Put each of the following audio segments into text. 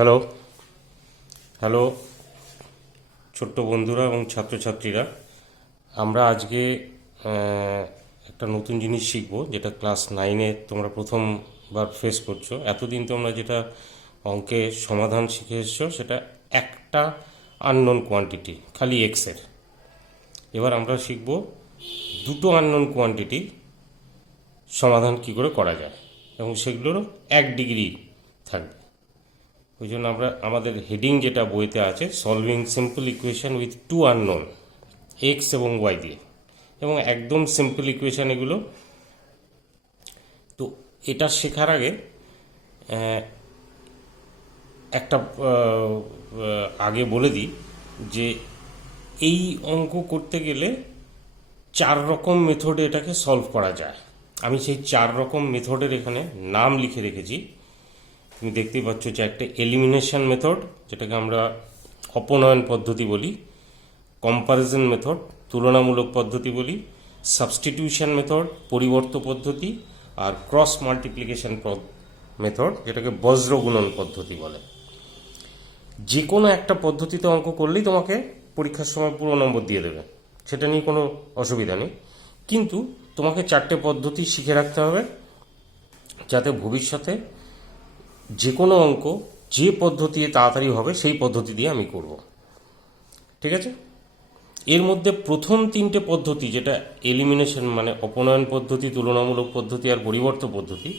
Hello hello ছোট্ট বন্ধুরা এবং ছাত্রছাত্রীরা, আমরা আজকে একটা নতুন জিনিস শিখব, যেটা ক্লাস 9-এ তোমরা প্রথমবার ফেস করছো। এতদিন তোমরা যেটা অঙ্কের সমাধান শিখে এসছো সেটা একটা আননোন কোয়ান্টিটি, খালি এক্সের। এবার আমরা শিখব দুটো আননোন কোয়ান্টিটি সমাধান কী করে করা যায়, এবং সেগুলোরও 1 ডিগ্রি থাকবে। ওই জন্য আমরা আমাদের হেডিং যেটা বইতে আছে, solving simple equation with to unknown, x এবং ওয়াই দিয়ে, এবং একদম সিম্পল ইকুয়েশন এগুলো। তো এটা শেখার আগে একটা আগে বলে দিই যে এই অঙ্ক করতে গেলে 4 রকম মেথডে এটাকে সলভ করা যায়। আমি সেই 4 রকম মেথডের এখানে নাম লিখে রেখেছি। তুমি দেখতেই পাচ্ছ যে একটা এলিমিনেশন মেথড, যেটাকে আমরা অপনয়ন পদ্ধতি বলি, কম্পারিজন মেথড তুলনামূলক পদ্ধতি বলি, সাবস্টিটিউশন মেথড পরিবর্ত পদ্ধতি, আর ক্রস মাল্টিপ্লিকেশন মেথড, যেটাকে বজ্র গুণন পদ্ধতি বলে। যে কোনো একটা পদ্ধতিতে অঙ্ক করলেই তোমাকে পরীক্ষার সময় পুরো নম্বর দিয়ে দেবে, সেটা নিয়ে কোনো অসুবিধা নেই। কিন্তু তোমাকে 4টে পদ্ধতি শিখে রাখতে হবে, যাতে ভবিষ্যতে যে কোনো অঙ্ক যে পদ্ধতি তাড়াতাড়ি হবে সেই পদ্ধতি দিয়ে আমি করব। ঠিক আছে? এর মধ্যে প্রথম 3টে পদ্ধতি, যেটা এলিমিনেশন মানে অপনয়ন পদ্ধতি, তুলনামূলক পদ্ধতি আর পরিবর্ত পদ্ধতি,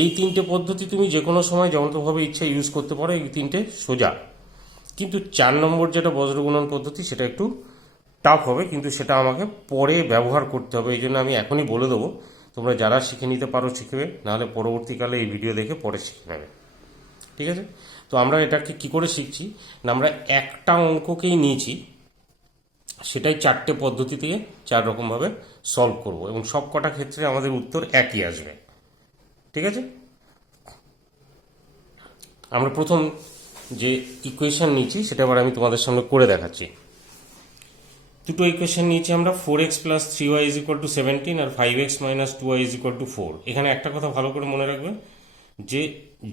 এই 3টে পদ্ধতি তুমি যে কোনো সময় যেমনভাবে ইচ্ছা ইউজ করতে পারো, এই 3টে সোজা। কিন্তু 4 নম্বর যেটা বজ্রগুণন পদ্ধতি, সেটা একটু টাফ হবে, কিন্তু সেটা আমাকে পরে ব্যবহার করতে হবে। এই জন্য আমি এখনই বলে দেবো, তোমরা যারা শিখে নিতে পারো শিখবে, নাহলে পরবর্তীকালে এই ভিডিও দেখে পরে শিখে নেবে। ঠিক আছে? তো আমরা এটাকে কি করে শিখছি না, আমরা একটা অঙ্ককেই নিয়েছি, সেটাই 4টে পদ্ধতি থেকে 4 রকমভাবে সলভ করব, এবং সব কটা ক্ষেত্রে আমাদের উত্তর একই আসবে। ঠিক আছে? আমরা প্রথম যে ইকুয়েশন নিয়েছি সেটা আবার আমি তোমাদের সামনে করে দেখাচ্ছি। দুটো ইকুয়েশন নিয়েছি আমরা, 4x + 3y = 17 আর 5x - 2y = 4। এখানে একটা কথা ভালো করে মনে রাখবে, যে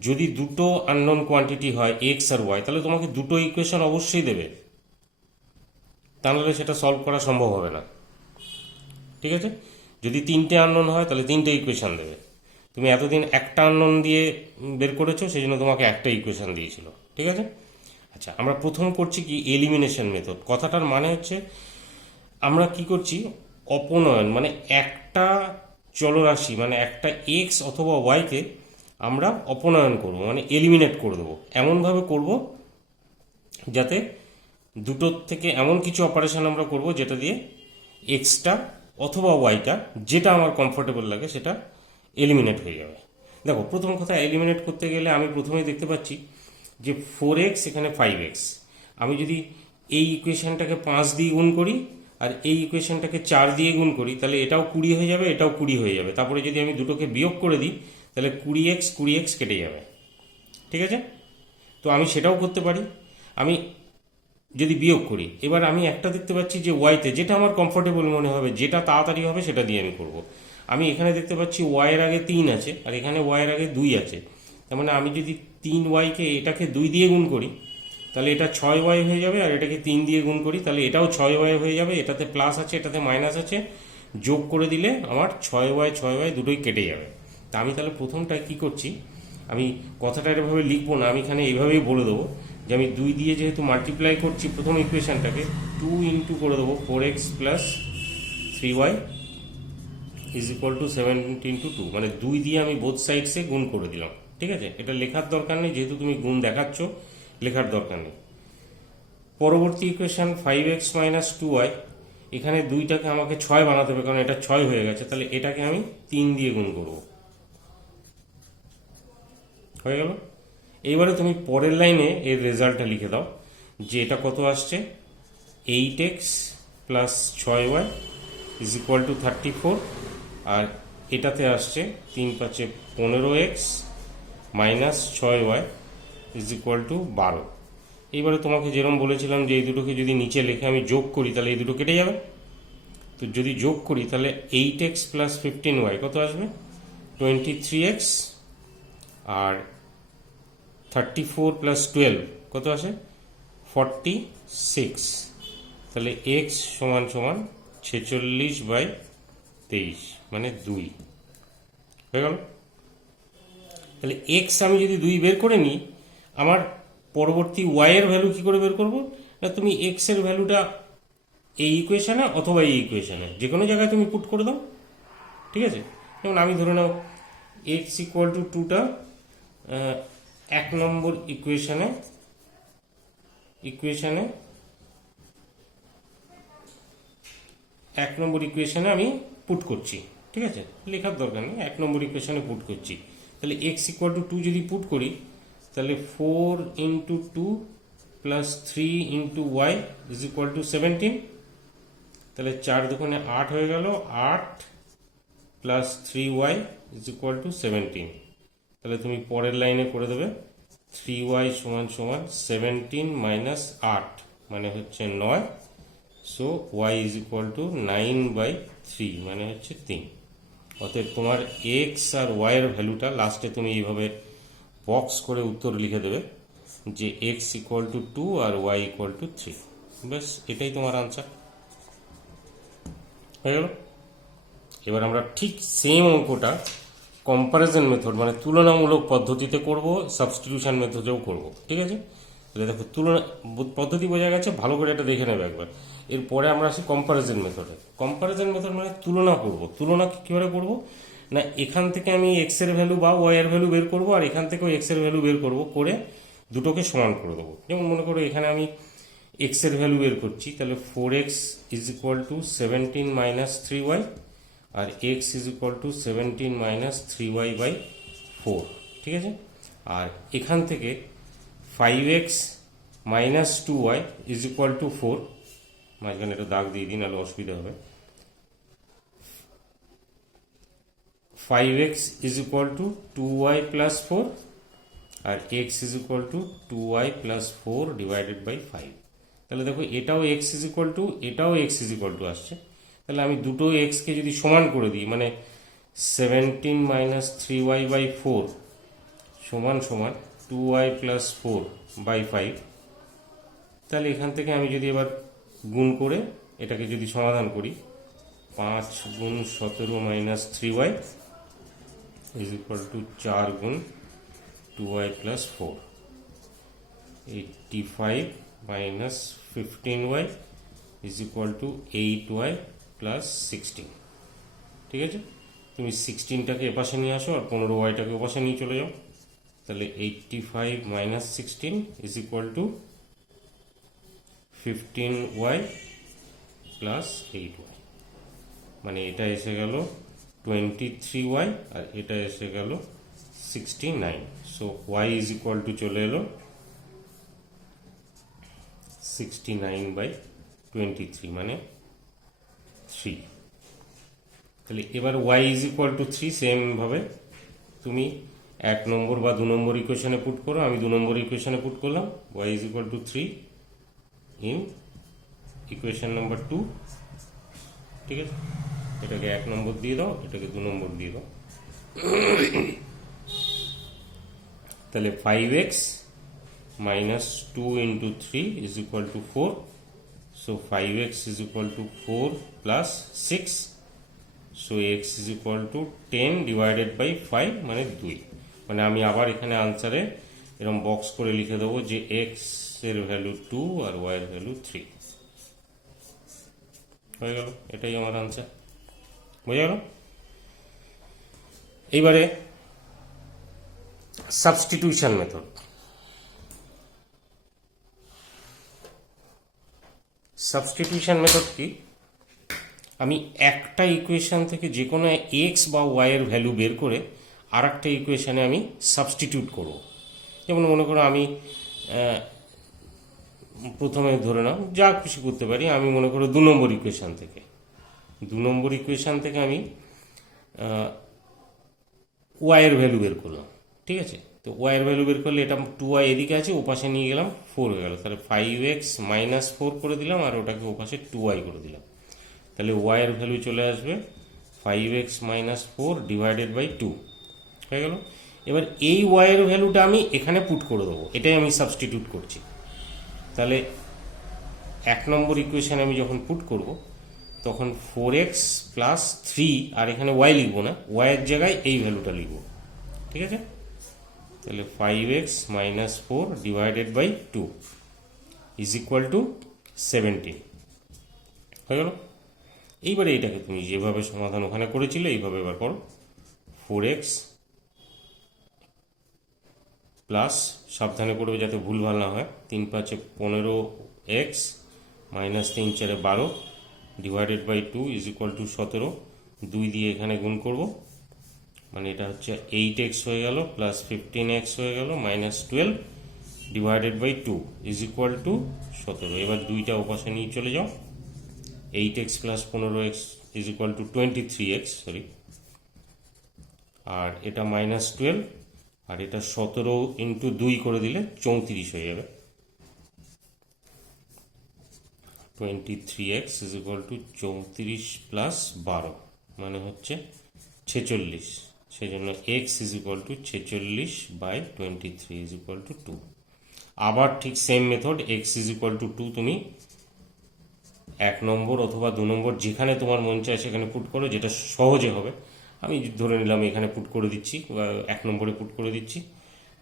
যদি দুটো আননোন কোয়ান্টিটি হয় এক্স আর ওয়াই, তাহলে তোমাকে দুটো ইকুয়েশন অবশ্যই দেবে, তা নাহলে সেটা সলভ করা সম্ভব হবে না। ঠিক আছে? যদি 3টে আননোন হয় তাহলে 3টে ইকুয়েশন দেবে। তুমি এতদিন একটা আননোন দিয়ে বের করেছো, সেই জন্য তোমাকে একটা ইকুয়েশন দিয়েছিল। ঠিক আছে? আচ্ছা, আমরা প্রথম করছি কি, এলিমিনেশন মেথড। কথাটার মানে হচ্ছে আমরা কি করছি, অপনয়ন মানে একটা চলরাশি মানে একটা এক্স অথবা ওয়াইকে আমরা অপনয়ন করব, মানে এলিমিনেট করে দেবো। এমনভাবে করব যাতে দুটোর থেকে এমন কিছু অপারেশন আমরা করব যেটা দিয়ে এক্সটা অথবা ওয়াইটা, যেটা আমার কমফোর্টেবল লাগে, সেটা এলিমিনেট হয়ে যাবে। দেখো, প্রথম কথা, এলিমিনেট করতে গেলে আমি প্রথমেই দেখতে পাচ্ছি যে 4x এখানে 5x। আমি যদি এই ইকুয়েশনটাকে 5 দিয়ে গুণ করি আর এই ইকুয়েশনটাকে 4 দিয়ে গুণ করি, তাহলে এটাও 20 হয়ে যাবে, এটাও 20 হয়ে যাবে। তারপরে যদি আমি দুটোকে বিয়োগ করে দিই, তাহলে 20x কেটে যাবে। ঠিক আছে? তো আমি সেটাও করতে পারি। আমি যদি বিয়োগ করি, এবার আমি একটা দেখতে পাচ্ছি যে ওয়াইতে, যেটা আমার কমফোর্টেবল মনে হবে, যেটা তাড়াতাড়ি হবে, সেটা দিয়ে আমি করব। আমি এখানে দেখতে পাচ্ছি ওয়াইয়ের আগে 3 আছে, আর এখানে ওয়াইয়ের আগে 2 আছে। তার মানে আমি যদি 3y-কে এটাকে 2 দিয়ে গুণ করি, তাহলে এটা 6y হয়ে যাবে, আর এটাকে 3 দিয়ে গুণ করি তাহলে এটাও 6y হয়ে যাবে। এটাতে প্লাস আছে, এটাতে মাইনাস আছে, যোগ করে দিলে আমার 6y দুটোই কেটে যাবে। তা আমি তাহলে প্রথমটা কি করছি, আমি কথাটা এভাবে লিখবো না, আমি এখানে এইভাবেই বলে দেবো যে আমি 2 দিয়ে যেহেতু মাল্টিপ্লাই করছি প্রথম ইকুয়েশনটাকে, 2 ইন্টু করে দেবো 4x + 3y = 17 × 2, মানে 2 দিয়ে আমি বোথ সাইডসে গুণ করে দিলাম। ঠিক আছে? এটা লেখার দরকার নেই, যেহেতু তুমি গুণ দেখাচ্ছ, লেখার দরকার নেই। পরবর্তী ইকুয়েশন 5x - 2y, এখানে 2টাকে আমাকে 6 বানাতে হবে, কারণ এটা 6 হয়ে গেছে, তাহলে এটাকে আমি 3 দিয়ে গুণ করব। হয়ে গেল? এইবারে তুমি পরের লাইনে এর রেজাল্টটা লিখে দাও, যে এটা কত আসছে, 8x + 6y = 34, আর এটাতে আসছে 3 × 5 = 15x - 6y = 12। এইবারে তোমাকে যেরকম বলেছিলাম যে এই দুটোকে যদি নিচে লিখে আমি যোগ করি, তাহলে এই দুটো কেটে যাবে। তো যদি যোগ করি, তাহলে 8x + 15y কত আসবে, 23x, আর 34 প্লাস 12 কত আসে 46, তাহলে এক্স সমান সমান 46/23 মানে 2 হয়ে গেল। তাহলে এক্স আমি যদি 2 বের করে নিই, আমার পরবর্তী ওয়াই এর ভ্যালু কি করে বের করবো না, তুমি এক্স এর ভ্যালুটা এই ইকুয়েশনে অথবা এই ইকুয়েশনে যে কোনো জায়গায় তুমি পুট করে দাও, ঠিক আছে। যেমন আমি ধরে নাও এক্স ইকুয়াল টু 2টা 1 নম্বর ইকুয়েশনে আমি পুট করছি, ঠিক আছে, লেখার দরকার নেই, 1 নম্বর ইকুয়েশনে পুট করছি। তাহলে এক্স ইকুয়াল টু 2 যদি পুট করি, তাহলে 4 into 2 plus 3 into Y is equal to 17, তাহলে 4 দুগুণে 8 হয়ে গেল, 8 plus 3y is equal to 17। তাহলে তুমি পরের লাইনে করে দেবে 3y সমান সমান 17 মাইনাস 8 মানে হচ্ছে 9, so y is equal two 9/3 মানে হচ্ছে 3। অতএব তোমার x আর y এর ভ্যালুটা লাস্টে তুমি এইভাবে বক্স করে উত্তর লিখে দেবে যে x ইকুয়াল টু 2 আর y ইকুয়াল টু 3, ব্যাস এটাই তোমার আনসার হয়ে গেল। এবার আমরা ঠিক সেম অঙ্কটা কম্পারিজন মেথড মানে তুলনামূলক পদ্ধতিতে করব, সাবস্টিটিউশন মেথডেও করব, ঠিক আছে। তাহলে দেখো তুলনা পদ্ধতি বোঝা গেছে, ভালো করে এটা দেখে নেবে একবার। এরপরে আমরা আসি কম্পারিজন মেথডে। কম্পারিজন মেথড মানে তুলনা করব। তুলনা কীভাবে করব না, এখান থেকে আমি এক্স এর ভ্যালু বা ওয়াই এর ভ্যালু বের করব, আর এখান থেকেও এক্স এর ভ্যালু বের করব, করে দুটোকে সমান করে দেবো। যেমন মনে করো এখানে আমি এক্স এর ভ্যালু বের করছি, তাহলে 4x is equal to 17 minus 3y, আর x is equal to 17 minus 3y/4, ঠিক আছে। আর এখান থেকে 5x minus 2y is equal two 4, মাঝখানে একটা দাগ দিয়ে দিই নাহলে অসুবিধা হবে। 5x is equal to 2y plus 4, আর x is equal to 2y plus 4 divided by 5। তাহলে দেখো এটাও x ইজ ইকুয়াল টু, এটাও x ইজ ইকুয়াল টু আসছে। তাহলে আমি দুটো এক্সকে যদি সমান করে দিই, মানে 17 মাইনাস 3y/4 সমান সমান 2y প্লাস 4/5, তাহলে এখান থেকে আমি যদি এবার গুণ করে এটাকে যদি সমাধান করি, 5 গুণ 17 minus 3y is equal two 4 গুণ 2y plus 4, 85 minus 15y is equal two 8y plus 16, ঠিক আছে। তুমি 16টাকে এপাশে নিয়ে আসো আর 15yটাকে ওপাশে নিয়ে চলে যাও, তাহলে 85 minus 16 is equal two 15y plus 8y, মানে এটা এসে গেল 23y আর এটা এসে গেল 69। So y is equal two চলে এলো 69/23 মানে 3। তাহলে এবার y is equal to 3 same ভাবে তুমি 1 নম্বর বা 2 নম্বর ইকুয়েশনে পুট করো। আমি 2 নম্বর ইকুয়েশনে পুট করলাম y is equal to 3 in equation number 2, ঠিক আছে। এটাকে 1 নম্বর দিয়ে দাও, এটাকে 2 নম্বর দিয়ে দাও, তাহলে 5x minus 2 into 3 is equal to 4, so 5x is equal to 4 plus 6, so x is equal to 10 divided by 5 মানে 2, মানে আমি আবার এখানে আনসারে এরকম বক্স করে লিখে দেবো যে x এর ভ্যালু 2 আর y এর ভ্যালু 3 হয়ে গেল। এটাই আমার আনসার, বোঝা গেল। এইবারে সাবস্টিটিউশন মেথড। সাবস্টিটিউশন মেথড কি, আমি একটা ইকুয়েশন থেকে যে কোনো এক্স বা ওয়াই এর ভ্যালু বের করে আর একটা ইকুয়েশনে আমি সাবস্টিটিউট করব। যেমন মনে করো আমি প্রথমে ধরে নাও যা খুশি করতে পারি, আমি মনে করো 2 নম্বর ইকুয়েশন থেকে আমি ওয়াই এর ভ্যালু বের করলাম, ঠিক আছে। তো ওয়াই এর ভ্যালু বের করলে এটা 2y এদিকে আছে, ওপাশে নিয়ে গেলাম 4 হয়ে গেল, তাহলে 5x মাইনাস 4 করে দিলাম আর ওটাকে ওপাশে 2y করে দিলাম, তাহলে ওয়াই এর ভ্যালু চলে আসবে 5x মাইনাস 4 ডিভাইডেড বাই 2 হয়ে গেল। এবার এই ওয়াইয়ের ভ্যালুটা আমি এখানে পুট করে দেবো, এটাই আমি সাবস্টিটিউট করছি। তাহলে 1 নম্বর ইকুয়েশানে আমি যখন পুট করব তখন 4x প্লাস 3, আর এখানে ওয়াই লিখবো না, ওয়াইয়ের জায়গায় এই ভ্যালুটা লিখবো, ঠিক আছে। তাহলে 5x minus 4 divided by 2 is equal to 17 হয়ে গেল। এইবারে এইটাকে তুমি যেভাবে সমাধান ওখানে করেছিলে এইভাবে এবার করো। 4x প্লাস, সাবধানে করবে যাতে ভুলভাল না হয়, 3 5 15x minus 3 4 12 divided by 2 is equal to 17। 2 দিয়ে এখানে গুণ করব, মানে এটা হচ্ছে 8x হয়ে গেল প্লাস 15x হয়ে গেল minus 12 divided by 2 is equal to 17। এবার 2টা ওপাশে নিয়ে চলে যাও, 8x plus 15x is equal to 23x, sorry, আর এটা মাইনাস 12, আর এটা 17 ইন্টু 2 করে দিলে 34 হয়ে যাবে। 23x is equal two 34 plus 12 মানে হচ্ছে 46, সেই জন্য x is equal to 46 by 23 is equal to 2। আবার ঠিক same method, x is equal to 2 তুমি 1 নম্বর অথবা 2 নম্বর যেখানে তোমার মন চায় সেখানে পুট করো, যেটা সহজে হবে। আমি ধরে নিলাম এখানে পুট করে দিচ্ছি, 1 নম্বরে পুট করে দিচ্ছি।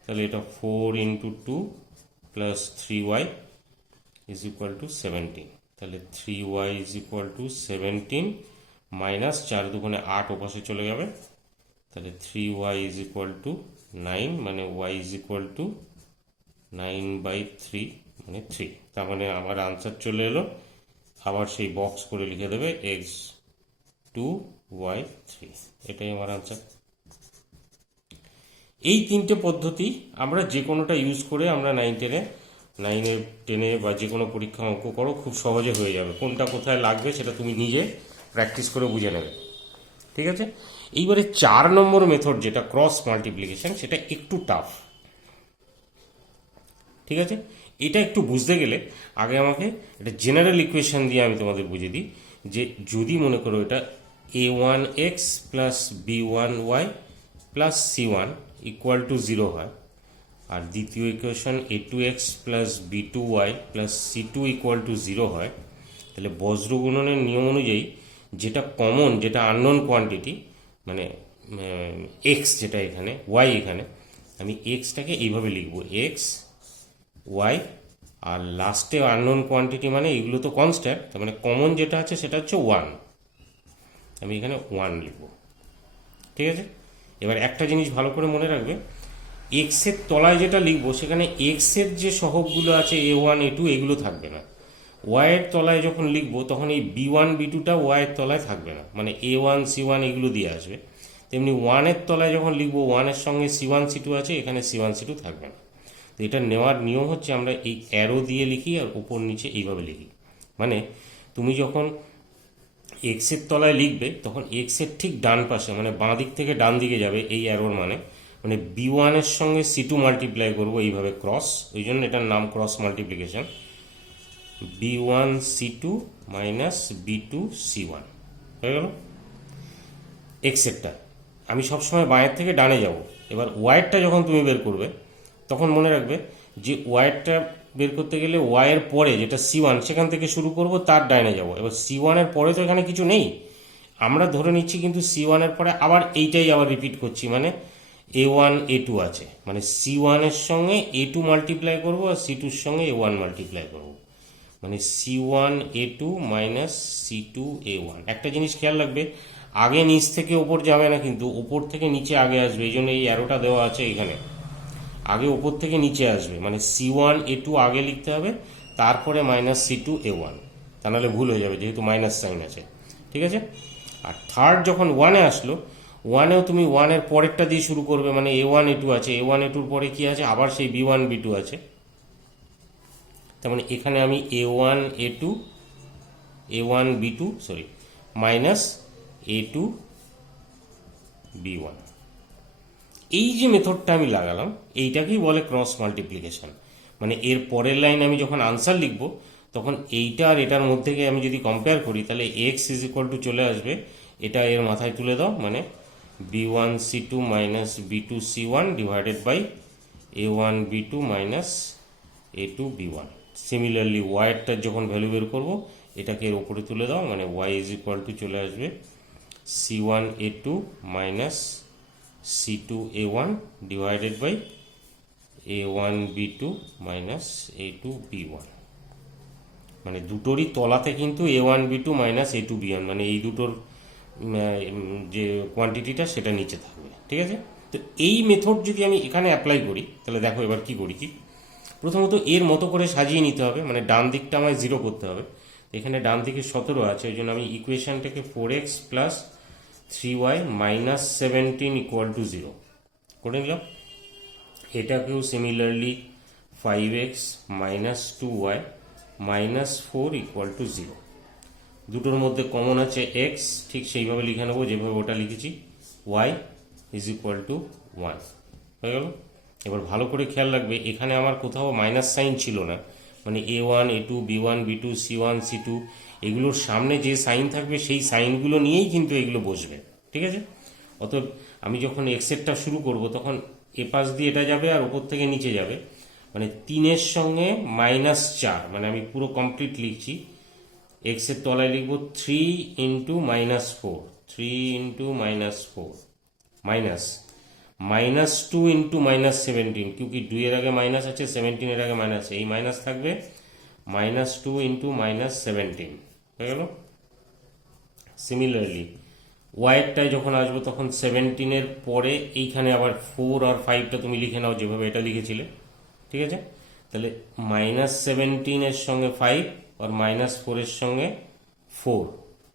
তাহলে এটা 4 into 2 plus 3y is equal to 17। তাহলে 3y is equal to 17 minus 4 দুগুণে 8 ওপাশে চলে যাবে, তাহলে 3y ইজ ইকুয়াল টু 9, মানে y is equal to 9 by 3 মানে 3। তার মানে আমার আনসার চলে এলো। আবার সেই বক্স করে লিখে দেবে x 2 y 3, এটাই আমার আনসার। এই 3টে পদ্ধতি আমরা যে কোনোটা ইউজ করে আমরা 9 10 বা যে কোনো পরীক্ষা অঙ্ক করো, খুব সহজে হয়ে যাবে। কোনটা কোথায় লাগবে সেটা তুমি নিজে প্র্যাকটিস করে বুঝে নেবে, ঠিক আছে। এইবারে 4 নম্বর মেথড যেটা ক্রস মাল্টিপ্লিকেশন, সেটা একটু টাফ, ঠিক আছে। এটা একটু বুঝতে গেলে আগে আমাকে এটা জেনারেল ইকুয়েশন দিয়ে আমি তোমাদের বুঝিয়ে দিই, যে যদি মনে করো এটা a1x plus b1y plus c1 equal to 0 হয়, আর দ্বিতীয় equation a2x plus b2y plus c2 equal to 0 হয়, তাহলে বজ্র গুণনের নিয়ম অনুযায়ী যেটা কমন, যেটা আননোন কোয়ান্টিটি, মানে x যেটা এখানে, y এখানে, আমি এক্সটাকে এইভাবে লিখব x y, আর লাস্টে আননোন কোয়ান্টিটি মানে এগুলো তো কনস্ট্যান্ট, তার মানে কমন যেটা আছে সেটা হচ্ছে 1, আমি এখানে 1 লিখব, ঠিক আছে। এবার একটা জিনিস ভালো করে মনে রাখবে, এক্সের তলায় যেটা লিখবো সেখানে এক্সের যে সহগগুলো আছে a1 a2 এগুলো থাকবে না। ওয়াইয়ের তলায় যখন লিখবো তখন এই b1 b2টা ওয়াইয়ের তলায় থাকবে না, মানে a1 c1 এগুলো দিয়ে আসবে। তেমনি 1-এর তলায় যখন লিখবো 1-এর সঙ্গে c1 c2 আছে, এখানে c1 c2 থাকবে না। তো এটা নেওয়ার নিয়ম হচ্ছে আমরা এই অ্যারো দিয়ে লিখি আর উপর নিচে এইভাবে লিখি। মানে তুমি যখন এক্সের তলায় লিখবে তখন এক্সের ঠিক ডান পাশে, মানে বাঁ দিক থেকে ডান দিকে যাবে এই অ্যারোর, মানে b1 এর সঙ্গে c2 মাল্টিপ্লাই করবো এইভাবে ক্রস, ওই জন্য এটার নাম cross multiplication. b1 c2 minus b2 c1 হয়ে গেল এক্সেরটা। আমি সবসময় বাঁয়ের থেকে ডানে যাব। এবার ওয়াইয়েরটা যখন তুমি বের করবে তখন মনে রাখবে যে ওয়াইয়েরটা বের করতে গেলে ওয়াইয়ের পরে যেটা c1 সেখান থেকে শুরু করব, তার ডাইনে যাব। এবার c1 এর পরে তো এখানে কিছু নেই, আমরা ধরে নিচ্ছি, কিন্তু c1 এর পরে আবার এইটাই আবার রিপিট করছি, মানে a1 a2 আছে, মানে c1 এর সঙ্গে a2 মাল্টিপ্লাই করবো আর c2 এর সঙ্গে a1 মাল্টিপ্লাই করবো, মানে c1 a2 minus c2 a1। একটা জিনিস খেয়াল রাখবে, আগে নিচ থেকে ওপর যাবে না, কিন্তু ওপর থেকে নিচে আগে আসবে, এই জন্য এই অ্যারোটা দেওয়া আছে এখানে, আগে ওপর থেকে নিচে আসবে, মানে c1 a2 আগে লিখতে হবে, তারপরে মাইনাস c2 a1, তা নাহলে ভুল হয়ে যাবে যেহেতু মাইনাস সাইন আছে, ঠিক আছে। আর থার্ড যখন 1-এ আসলো, 1-এও তুমি 1-এর পরেরটা দিয়ে শুরু করবে, মানে a1 a2 আছে, a1 a2-র পরে কি আছে, আবার সেই b1 b2 আছে, তার মানে এখানে আমি a1 a2 a1 b2 sorry minus a2 b1, এই যে মেথডটা আমি লাগালাম এইটাকেই বলে ক্রস মাল্টিপ্লিকেশন। মানে এর পরের লাইন আমি যখন আনসার লিখব তখন এইটা আর এটার মধ্যে আমি যদি কম্পেয়ার করি, তাহলে এক্স ইজ ইকুয়াল টু চলে আসবে, এটা এর মাথায় তুলে দাও, মানে b1 c2 minus b2 c1 divided by a1 b2 minus a2 b1। Similarly waiter যখন ভ্যালু বের করবো এটাকে এর ওপরে তুলে দাও, মানে y ইজ ইকুয়াল টু চলে আসবে c1 a2 minus c2 a1 divided by a1 b2 minus a2 b1। মানে দুটোরই তলাতে কিন্তু a1 b2 minus a2 b1, মানে এই দুটোর যে কোয়ান্টিটিটা সেটা নিচে থাকবে। ঠিক আছে, তো এই মেথড যদি আমি এখানে অ্যাপ্লাই করি তাহলে দেখো এবার কি করি। কি প্রথমত এর মতো করে সাজিয়ে নিতে হবে, মানে ডান দিকটা আমায় 0 করতে হবে। এখানে ডান দিকে 17 আছে, ওই জন্য আমি ইকুয়েশনটাকে 4x plus 3y minus 17 equal to 0 করে নিলাম। এটাকেও similarly 5x minus 2y minus 4 equal to 0। দুটোর মধ্যে কমন আছে x, ঠিক সেইভাবে লিখে নেবো যেভাবে ওটা লিখেছি, y ইজ ইকুয়াল টু 1 হয়ে গেল। এবার ভালো করে খেয়াল রাখবে এখানে আমার কোথাও মাইনাস সাইন ছিল না, মানে a1 a2 b1 b2 c1 c2 এগুলোর সামনে যে সাইন থাকবে সেই সাইনগুলো নিয়েই কিন্তু এগুলো বসবে। ঠিক আছে, অতএব আমি যখন এক্সেরটা শুরু করব তখন এ পাশ দিয়ে এটা যাবে আর উপর থেকে নিচে যাবে, মানে 3-এর সঙ্গে মাইনাস 4, মানে আমি পুরো কমপ্লিট লিখছি। এক্সের তলায় লিখবো 3 into minus 4, 3 into minus 4 minus minus 2 into minus 17, क्योंकि 2 এর আগে মাইনাস আছে, 17 এর আগে মাইনাস, এই মাইনাস থাকবে, মাইনাস 2 ইন্টু মাইনাস 17 হয়ে গেল। সিমিলারলি ওয়াইটায় যখন আসবো তখন 17 এর পরে এইখানে আবার 4 আর 5টা তুমি লিখে নাও যেভাবে এটা লিখেছিলে। ঠিক আছে, তাহলে মাইনাস 17 এর সঙ্গে 5 আর মাইনাস 4 এর সঙ্গে 4।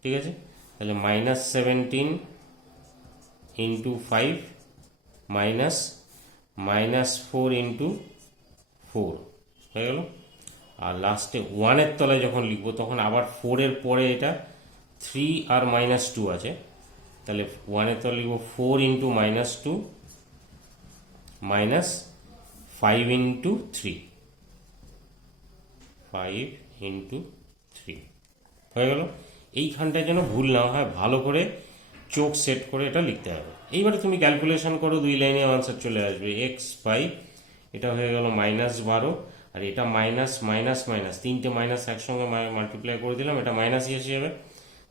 ঠিক আছে, তাহলে minus 17 into 5 minus minus 4 into 4 হয়ে গেল। আর লাস্টে 1 এর তলায় যখন লিখবো তখন আবার 4 এর পরে এটা 3 আর মাইনাস 2 আছে, তাহলে 1 এর তলায় লিখবো 4 into minus 2 minus 5 into 3, 5 into 3 হয়ে গেল। এইখানটায় যেন ভুল না হয়, ভালো করে চোখ সেট করে এটা লিখতে হবে। এইবারে তুমি ক্যালকুলেশন করো, 2 লাইনে আনসার চলে আসবে। এক্স বাই এটা হয়ে গেল মাইনাস 12, আর এটা মাইনাস মাইনাস মাইনাস, 3টে মাইনাস একসঙ্গে মাল্টিপ্লাই করে দিলাম, এটা মাইনাসই এসে যাবে,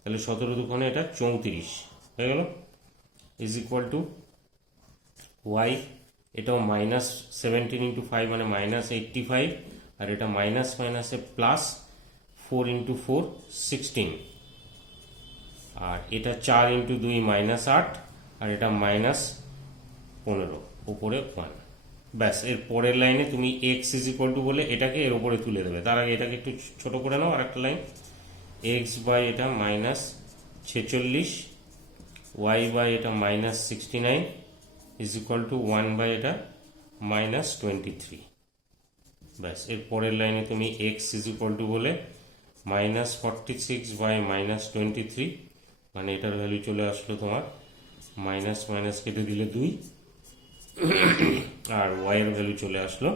তাহলে 17 দুগুণে এটা 34 হয়ে গেল, ইজ ইকুয়াল টু ওয়াই, এটাও মাইনাস 17 ইন্টু 5 মানে মাইনাস 85, আর এটা মাইনাস মাইনাসে প্লাস 4 ইন্টু 4 16, আর এটা 4 ইন্টু 2 মাইনাস 8, আর এটা মাইনাস 15, উপরে 1। ব্যাস, এর পরের লাইনে তুমি এক্স ইজ ইকুয়াল টু বলে এটাকে এর উপরে তুলে দেবে। তার আগে এটাকে একটু ছোট করে নাও, আর একটা লাইন, এক্স বাই এটা মাইনাস 46, ওয়াই বাই এটা minus 69 is equal to 1 by এটা মাইনাস 23। ব্যাস, এর পরের লাইনে তুমি এক্স ইজ ইকুয়াল টু বলে মাইনাস 46 বাই মাইনাস 23, মানে এটার ভ্যালু চলে আসলো তোমার মাইনাস মাইনাস কেটে দিলে 2, আর ওয়াই এর ভ্যালু চলে আসলো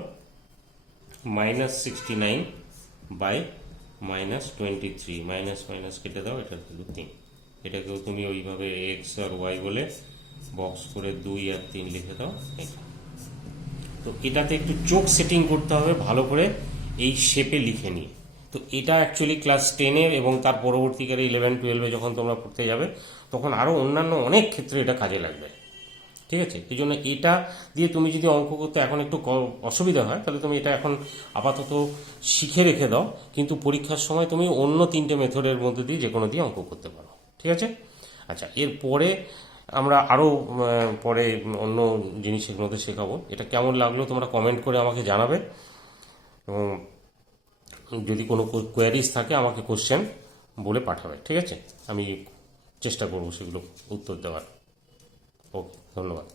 minus 69 by minus 23, minus minus কেটে দাও, এটার ভ্যালু 3। এটাকেও তুমি ওইভাবে এক্স আর ওয়াই বলে বক্স করে 2 আর 3 লিখে দাও। তো এটাতে একটু চোখ সেটিং করতে হবে ভালো করে, এই শেপে লিখে নিয়ে। তো এটা অ্যাকচুয়ালি ক্লাস 10-এর এবং তার পরবর্তীকালে 11-12-এ যখন তোমরা পড়তে যাবে তখন আরও অন্যান্য অনেক ক্ষেত্রে এটা কাজে লাগবে। ঠিক আছে, এই জন্য এটা দিয়ে তুমি যদি অঙ্ক করতে এখন একটু অসুবিধা হয় তাহলে তুমি এটা এখন আপাতত শিখে রেখে দাও, কিন্তু পরীক্ষার সময় তুমি অন্য 3টে মেথডের মধ্যে দিয়ে যে কোনো দিয়ে অঙ্ক করতে পারো। ঠিক আছে, আচ্ছা, এরপরে আমরা আরও পরে অন্য জিনিসের মধ্যে শেখাবো। এটা কেমন লাগলো তোমরা কমেন্ট করে আমাকে জানাবে, এবং যদি কোনো কোয়ারিজ থাকে আমাকে কোশ্চেন বলে পাঠাবে। ঠিক আছে, আমি চেষ্টা করবো সেগুলো উত্তর দেওয়ার। ওকে, ধন্যবাদ।